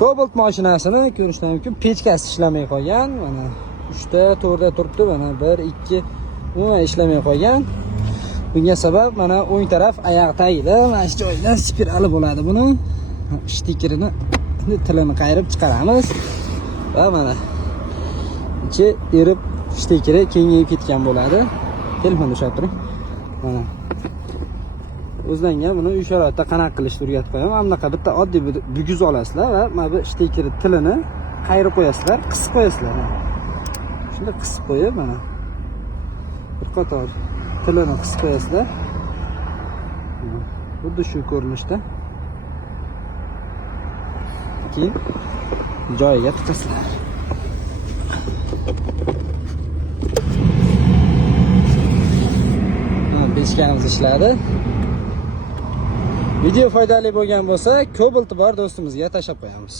Cobalt mashinasini ko'rishdan mumkin, pechkasi ishlamay qolgan. Mana 3 ta, 4 ta turibdi. Mana 1, 2 umuman ishlamay qolgan. Bunga sabab mana o'ng taraf oyoq tagida mana shu joyda spirali bo'ladi buni. Stikerini, tilini qayirib chiqaramiz. Va mana ichi erib stikeri kengayib ketgan bo'ladi. Telefonni ushlab turing. Mana o'zlangan buni uy sharoitida qanaqa qilishni o'rgatib qo'yaman. Mana bunaqa bitta oddiy buguz olasizlar va mana bu stikeri tilini qayirib qo'yasizlar, qisib qo'yasizlar. Shunda qisib qo'yib mana bir qator tilini qisib qo'yasizlar. Xuddi shu ko'rinishda. Keyin joyiga tiqasizlar. Pechkamiz ishladi. Video foydali bo'lgan bo'lsa, Cobalt bor do'stimizga tashlab qo'yamiz.